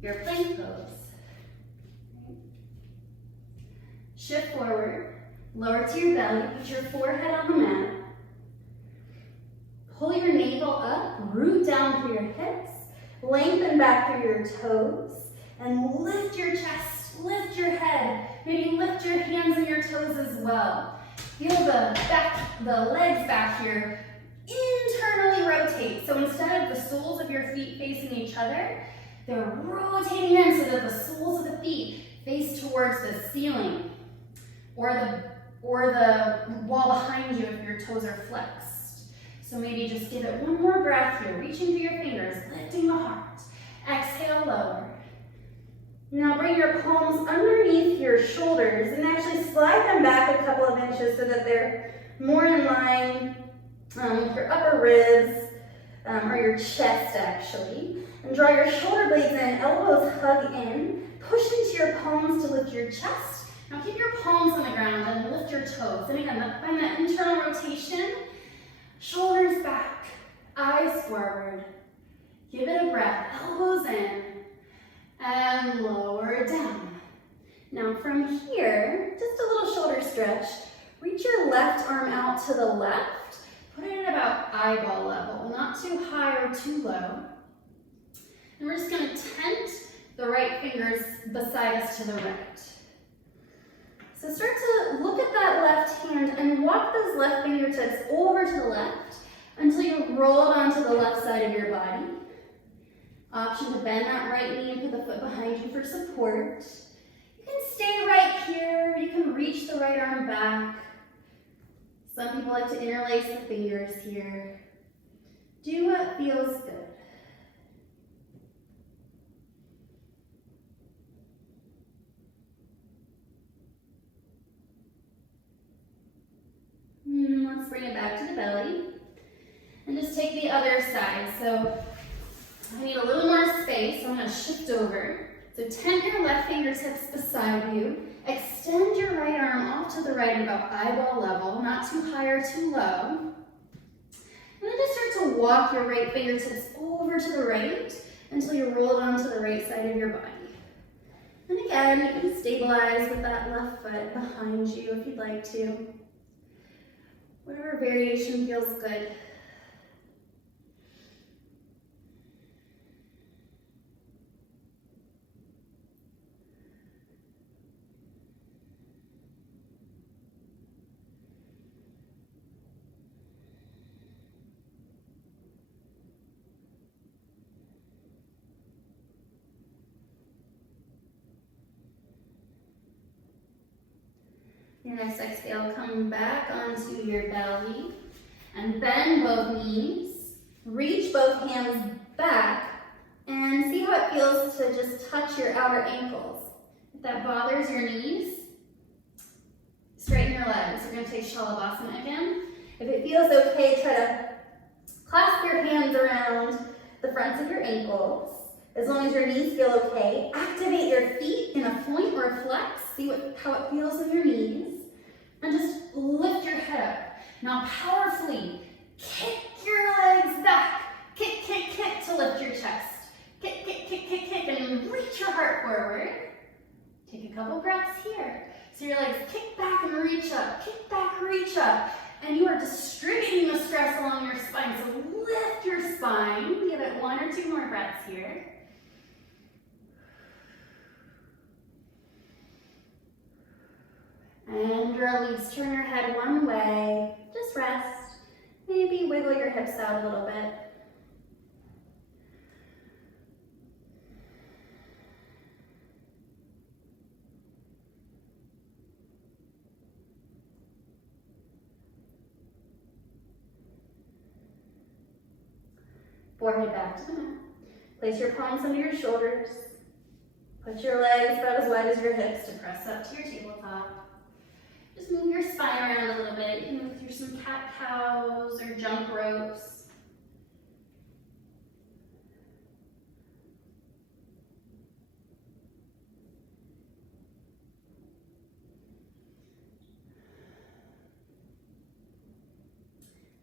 your plank pose. Right. Shift forward, lower to your belly, put your forehead on the mat. Pull your navel up, root down through your hips, lengthen back through your toes, and lift your chest, lift your head. Maybe lift your hands and your toes as well. Feel the legs back here internally rotate. So instead of the soles of your feet facing each other, they're rotating in so that the soles of the feet face towards the ceiling or the wall behind you if your toes are flexed. So maybe just give it one more breath here, reaching through your fingers, lifting the heart. Exhale, lower. Now bring your palms underneath your shoulders and actually slide them back a couple of inches so that they're more in line with your upper ribs or your chest actually. And draw your shoulder blades in, elbows hug in, push into your palms to lift your chest. Now keep your palms on the ground and lift your toes. And again, find that internal rotation. Shoulders back, eyes forward. Give it a breath, elbows in. And lower down. Now from here, just a little shoulder stretch. Reach your left arm out to the left. Put it at about eyeball level, not too high or too low. And we're just going to tent the right fingers beside us to the right. So start to look at that left hand and walk those left fingertips over to the left until you roll it onto the left side of your body. Option to bend that right knee and put the foot behind you for support. You can stay right here. You can reach the right arm back. Some people like to interlace the fingers here. Do what feels good. Let's bring it back to the belly. And just take the other side. So I need a little more space, so I'm going to shift over. So tent your left fingertips beside you. Extend your right arm off to the right at about eyeball level, not too high or too low. And then just start to walk your right fingertips over to the right until you roll it onto the right side of your body. And again, you can stabilize with that left foot behind you if you'd like to. Whatever variation feels good. Your next exhale, come back onto your belly and bend both knees. Reach both hands back and see how it feels to just touch your outer ankles. If that bothers your knees, straighten your legs. We're going to take Shalabhasana again. If it feels okay, try to clasp your hands around the fronts of your ankles. As long as your knees feel okay, activate your feet in a point or a flex. See how it feels in your knees. And just lift your head up. Now powerfully kick your legs back. Kick, kick, kick to lift your chest. Kick, kick, kick, kick, kick, and reach your heart forward. Take a couple breaths here. So your legs kick back and reach up. Kick back, reach up. And you are distributing the stress along your spine. So lift your spine. Give it 1 or 2 more breaths here. And release. Turn your head one way. Just rest. Maybe wiggle your hips out a little bit. Forehead back to the mat. Place your palms under your shoulders. Put your legs about as wide as your hips to press up to your tabletop. Just move your spine around a little bit. You can move through some cat-cows or jump ropes.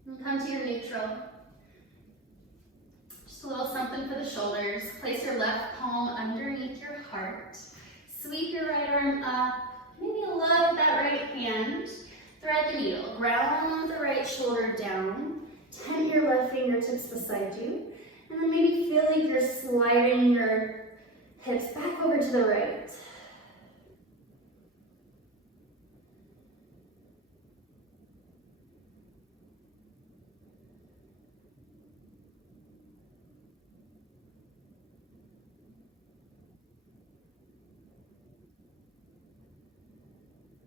And come to your neutral. Just a little something for the shoulders. Place your left palm underneath your heart. Sweep your right arm up. Maybe love that right hand. Thread the needle. Ground the right shoulder down. Tent your left fingertips beside you. And then maybe feel like you're sliding your hips back over to the right.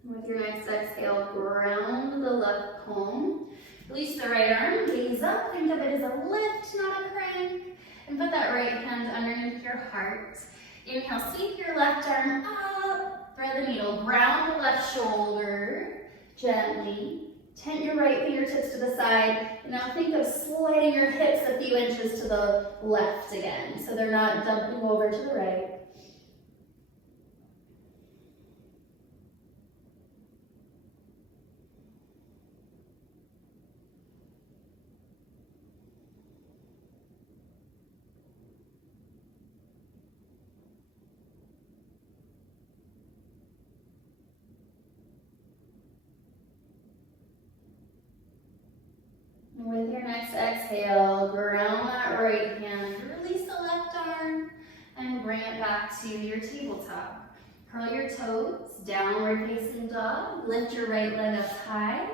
With your next exhale, ground the left palm. Release the right arm, gaze up. Think of it as a lift, not a crank. And put that right hand underneath your heart. Inhale, sweep your left arm up. Thread the needle, ground the left shoulder gently. Tent your right fingertips to the side. And now think of sliding your hips a few inches to the left again, so they're not dumping over to the right. With your next exhale, ground that right hand, release the left arm, and bring it back to your tabletop. Curl your toes, downward facing dog, lift your right leg up high.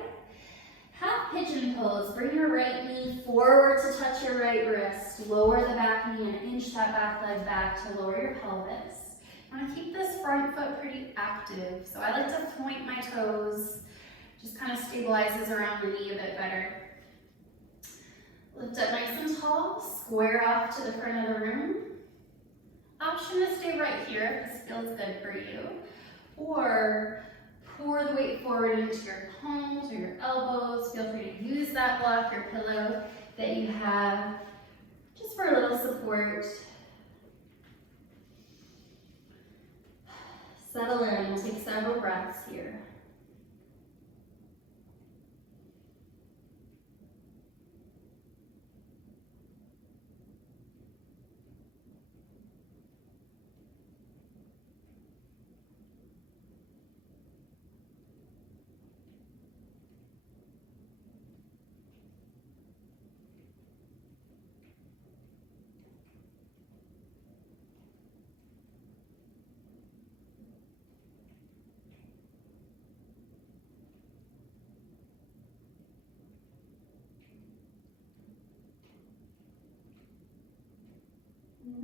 Half pigeon pose, bring your right knee forward to touch your right wrist. Lower the back knee and inch that back leg back to lower your pelvis. I want to keep this front foot pretty active, so I like to point my toes, just kind of stabilizes around the knee a bit better. Lift up nice and tall, square off to the front of the room. Option to stay right here if this feels good for you. Or pour the weight forward into your palms or your elbows. Feel free to use that block or pillow that you have just for a little support. Settle in, we'll take several breaths here.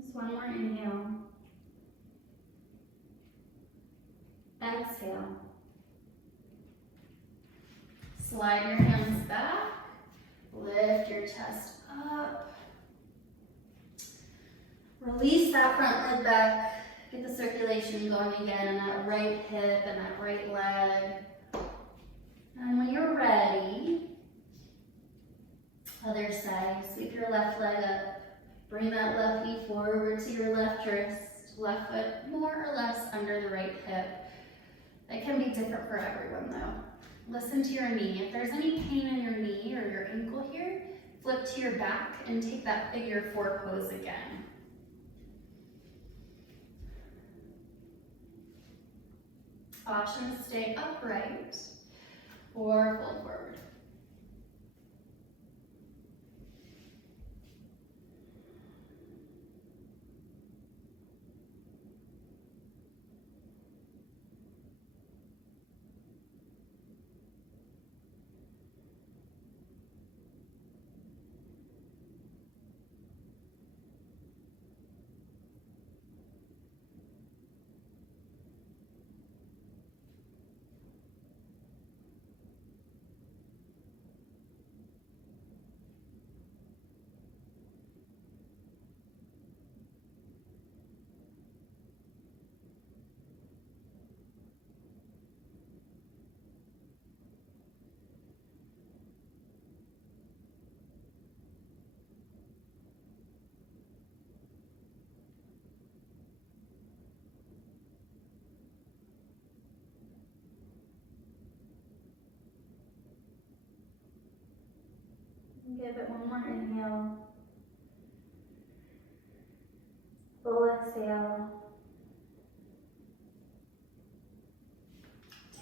Just one more inhale. Exhale. slide your hands back, lift your chest up. Release that front leg back, get the circulation going again in that right hip and that right leg. And when you're ready, other side, sweep your left leg up, bring that left knee forward to your left wrist, left foot more or less under the right hip. It can be different for everyone though. Listen to your knee. If there's any pain in your knee or your ankle here, flip to your back and take that figure 4 pose again. Options stay upright or fold forward. Give it one more inhale. Full exhale.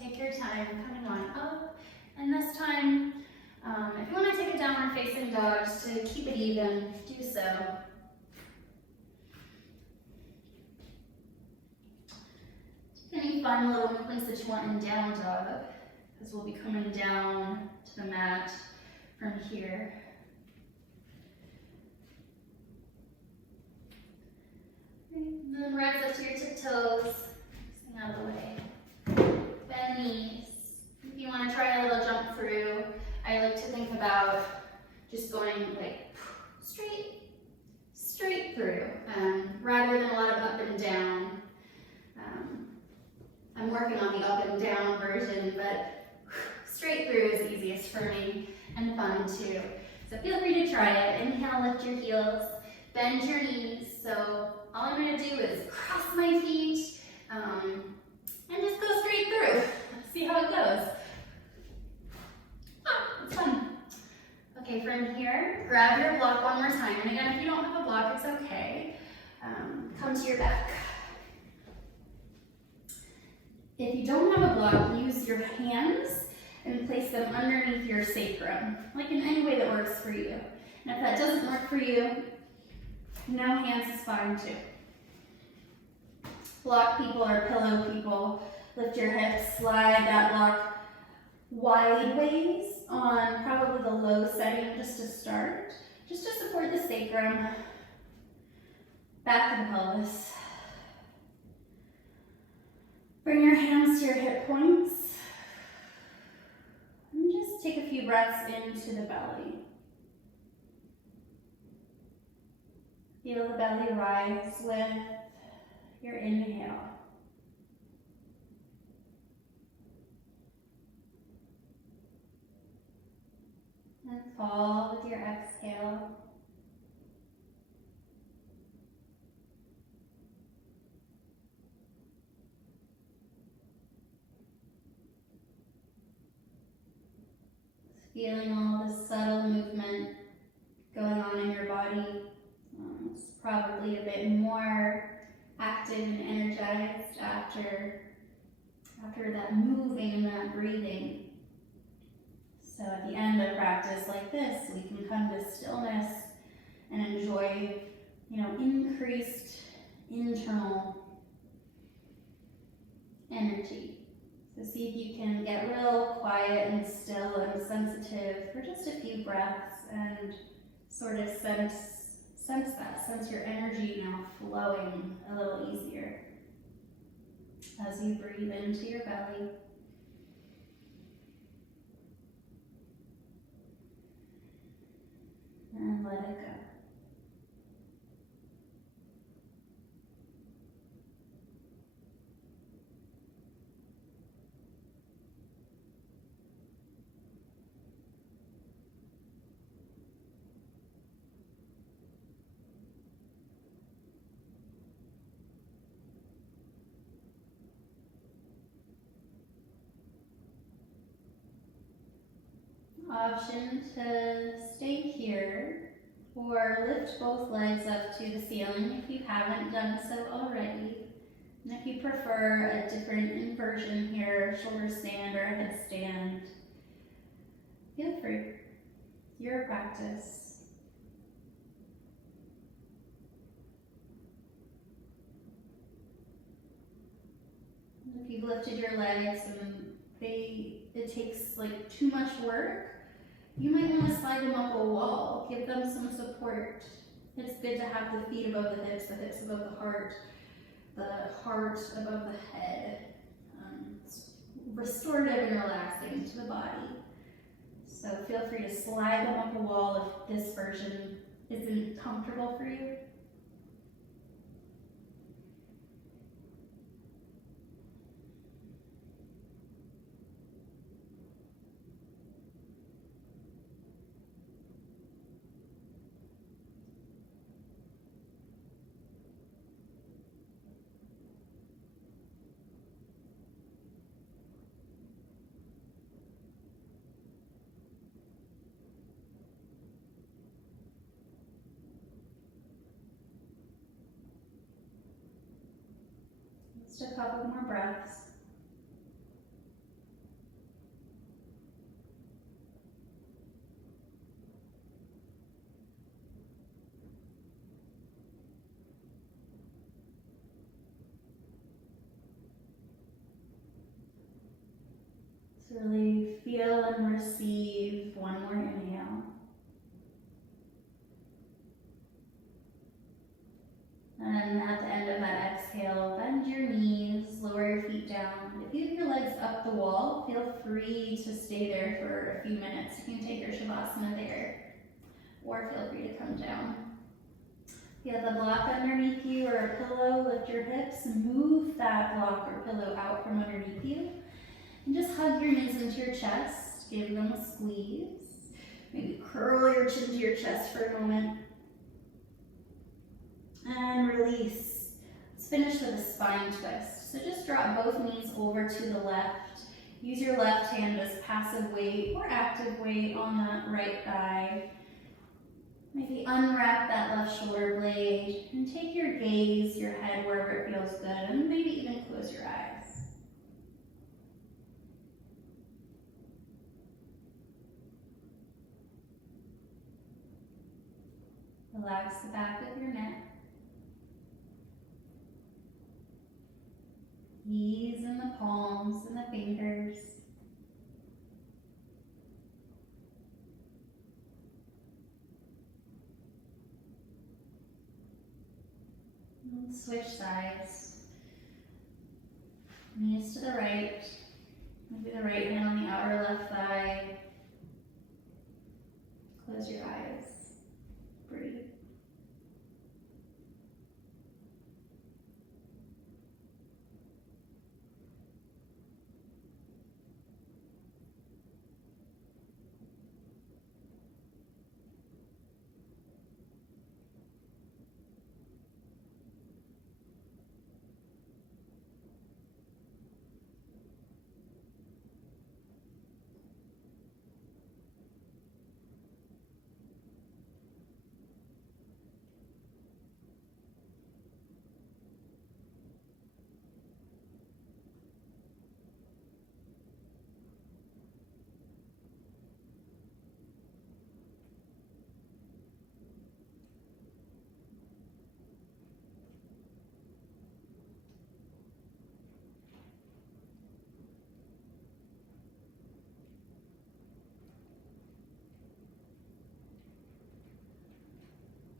Take your time coming on up. And this time, if you want to take a downward facing dog just to keep it even, do so. Take any fun little movements that you want in down dog, because we'll be coming down to the mat from here. And then rise up to your tiptoes, staying out of the way. Bend knees. If you want to try a little jump through, I like to think about just going like straight through, rather than a lot of up and down. I'm working on the up and down version, but straight through is easiest for me and fun too. So feel free to try it. Inhale, lift your heels, bend your knees. So all I'm going to do is cross my feet and just go straight through. See how it goes. It's fun. Okay, from here, grab your block one more time. And again, if you don't have a block, it's okay. Come to your back. If you don't have a block, use your hands and place them underneath your sacrum, like in any way that works for you. And if that doesn't work for you, no hands is fine too. Block people or pillow people, lift your hips, slide that block wide ways on probably the low setting just to start, just to support the sacrum, back to the pelvis. Bring your hands to your hip points. And just take a few breaths into the belly. Feel the belly rise with your inhale. And fall with your exhale. Feeling all this subtle movement going on in your body. It's probably a bit more active and energized after that moving and that breathing. So at the end of practice like this, we can come to stillness and enjoy, increased internal energy. So see if you can get real quiet and still and sensitive for just a few breaths and sort of sense your energy now flowing a little easier as you breathe into your belly. option to stay here or lift both legs up to the ceiling if you haven't done so already. And if you prefer a different inversion here, shoulder stand or a headstand, feel free. Your practice. If you've lifted your legs and it takes like too much work, you might want to slide them up a wall. Give them some support. It's good to have the feet above the hips above the heart above the head. It's restorative and relaxing to the body. So feel free to slide them up a wall if this version isn't comfortable for you. Just a couple more breaths. So really feel and receive one more inhale. And at the end of that exhale, bend your knees, lower your feet down. If you have your legs up the wall, feel free to stay there for a few minutes. You can take your Shavasana there, or feel free to come down. If you have a block underneath you or a pillow, lift your hips and move that block or pillow out from underneath you. And just hug your knees into your chest, give them a squeeze. Maybe curl your chin to your chest for a moment. And release. Let's finish with a spine twist. So just drop both knees over to the left. Use your left hand as passive weight or active weight on that right thigh. Maybe unwrap that left shoulder blade and take your gaze, your head wherever it feels good, and maybe even close your eyes. Relax the back of your neck. Ease in the palms and the fingers. And switch sides. Knees to the right. Maybe the right hand on the outer left thigh. Close your eyes. Breathe.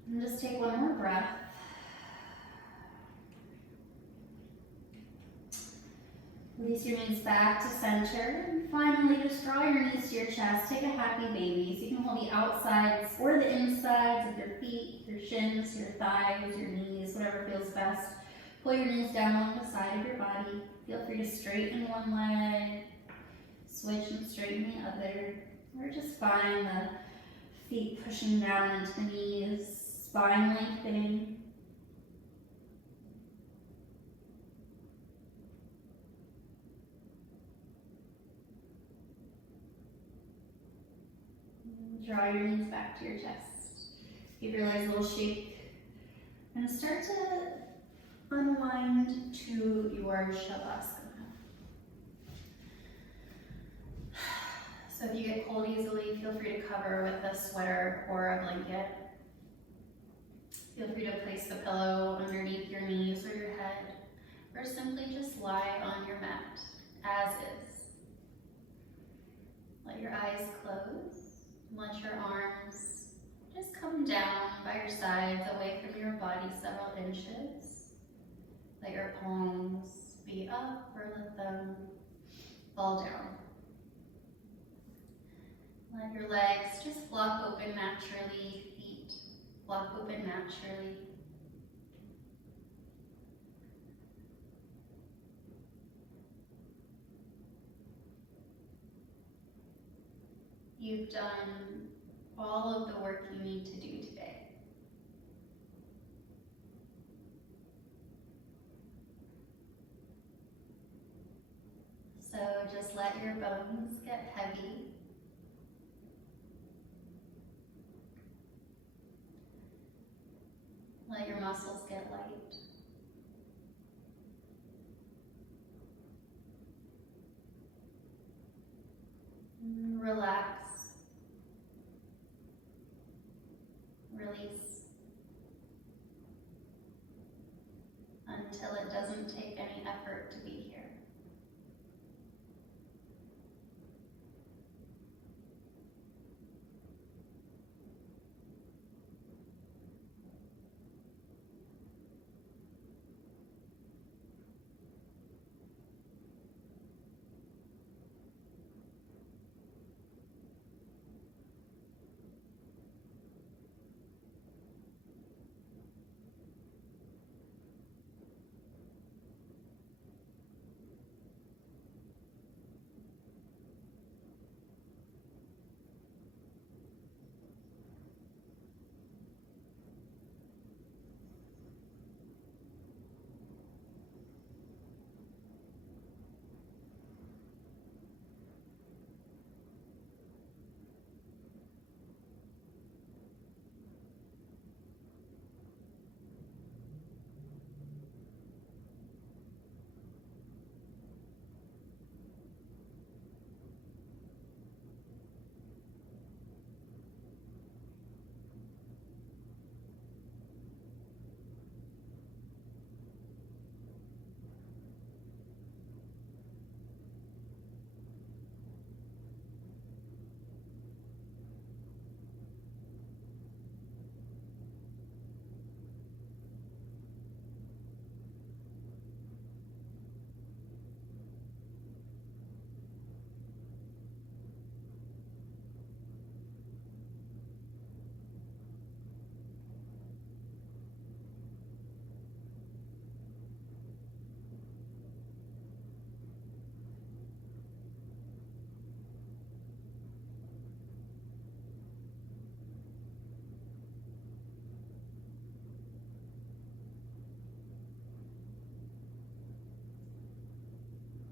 And just take one more breath. Release your knees back to center. And finally, just draw your knees to your chest. Take a happy baby. So you can hold the outsides or the insides of your feet, your shins, your thighs, your knees, whatever feels best. Pull your knees down along the side of your body. Feel free to straighten one leg, switch and straighten the other. Or just find the feet pushing down into the knees. Spine lengthening. Draw your knees back to your chest. Give your legs a little shake. And start to unwind to your Shavasana. So if you get cold easily, feel free to cover with a sweater or a blanket. Feel free to place the pillow underneath your knees or your head, or simply just lie on your mat as is. Let your eyes close. Let your arms just come down by your sides, away from your body several inches. Let your palms be up or let them fall down. Let your legs just flop open naturally, feet flop open naturally. You've done all of the work you need to do today. So just let your bones get heavy. Let your muscles get light. Relax. Release. Until it doesn't take any effort to be here.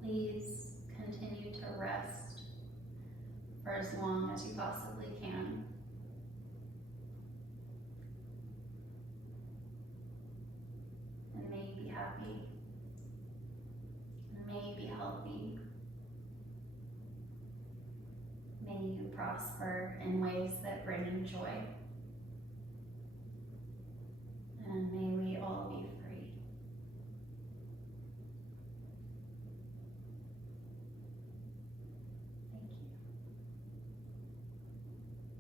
Please continue to rest for as long as you possibly can. And may you be happy. And may you be healthy. May you prosper in ways that bring you joy.